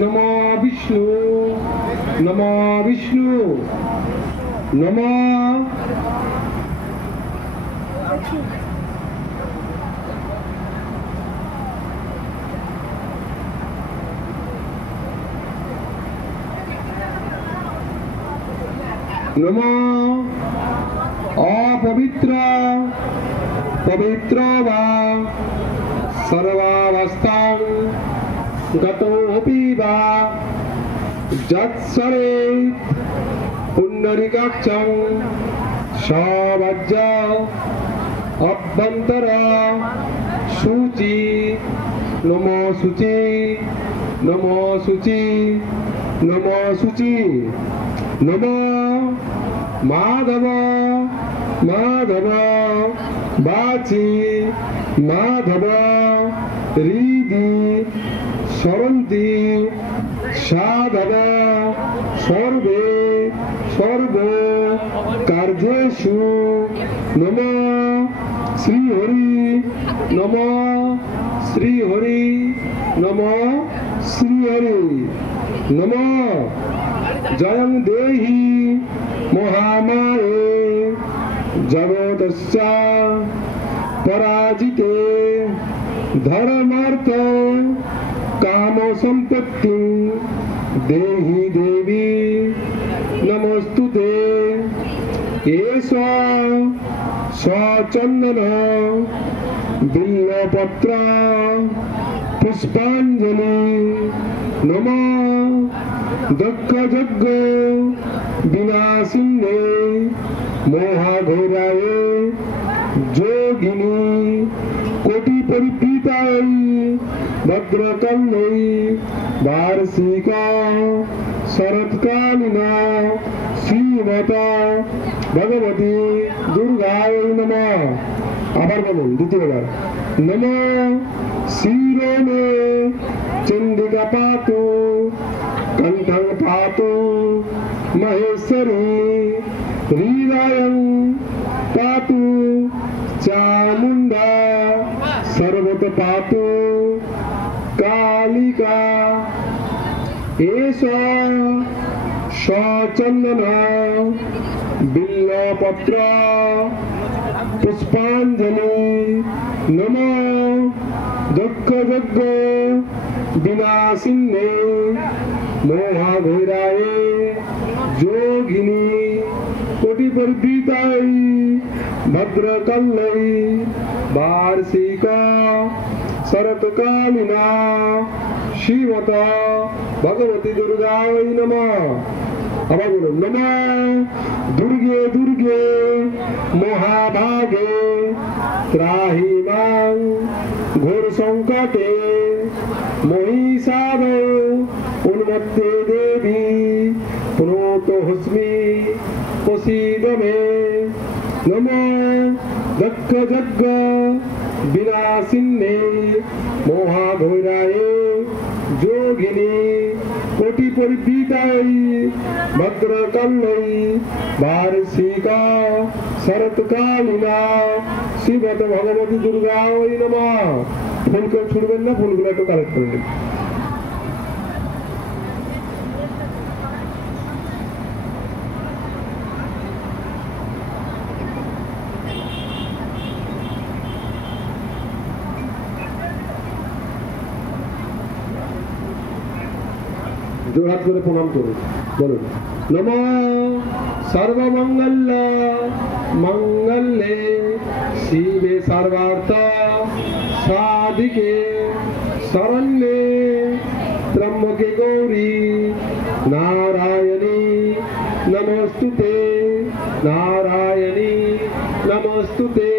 नमो विष्णु नमो विष्णु नमो नमो अपवित्र पवित्र वा सर्वावस्थां गतोऽपि वा जत्सरे पुण्डरीकाक्षं सवज्ज अभ्यन्तर शुचि नमो शुचि नमो शुचि नमो शुचि नमो माधव माधव बाची माधव हृदि सरन्ति साधव सर्वे सर्व कार्येषु नमो श्रीहरि नमो श्रीहरि नमो श्रीहरि नमो जयं देहि महामाये जगतस्य पराजिते धर्मार्थ काम संपत्ति देहि देवी नमस्तुते एष सचंदन बिल्वपत्र पुष्पांजलि नमो दक्ष यज्ञ विनाशिने मोहाघोराय जोगिनी कोटि परिपीताय भद्रकल्यै वार्षिका शरत्कालिना श्रीमता भगवती दुर्गाय नमः। আবার বলুন দ্বিতীয়বার নমো শিরো মে চন্ডিকা পাতু कंठं पातु महेश्वरी हृदयं पातु चामुंडा सर्वत पातु कालिका एष सचंदन बिल्वपत्र पुष्पांजलि नमो दक्ष यज्ञ विनाशिने मोहाघोराय जोगिनी कोटि परिपीताय भद्रकल्यै वार्षिका शरत्कालिना श्रीमता भगवती दुर्गाय नमः। আবার বলুন নমো দুর্গে দুর্গে মহাভাগে ত্রাহি মাং ঘোর সংকটে মহিষাদ উন্মত্তে দেবী পুনঃ হস্মি প্রসীদ মে নমো দক্ষ যজ্ঞ বিনাশিন্নে মহাঘোরায় যোগিনী कोटि परिपीताय भद्रकल्यै वार्षिका शरत्कालिना श्रीमत भगवती दुर्गाय नमः। फूल को छुड़बेन ना, फूलगुलो एकটু কালেক্ট করে নিন। जोरहात করে প্রণাম করুন, বলুন নমো সর্বমঙ্গল মঙ্গলে শিবে সর্বার্থ সাধিকে শরণ্যে ত্র্যম্বকে গৌরী নারায়ণী নমস্তুতে নারায়ণী নমস্তুতে।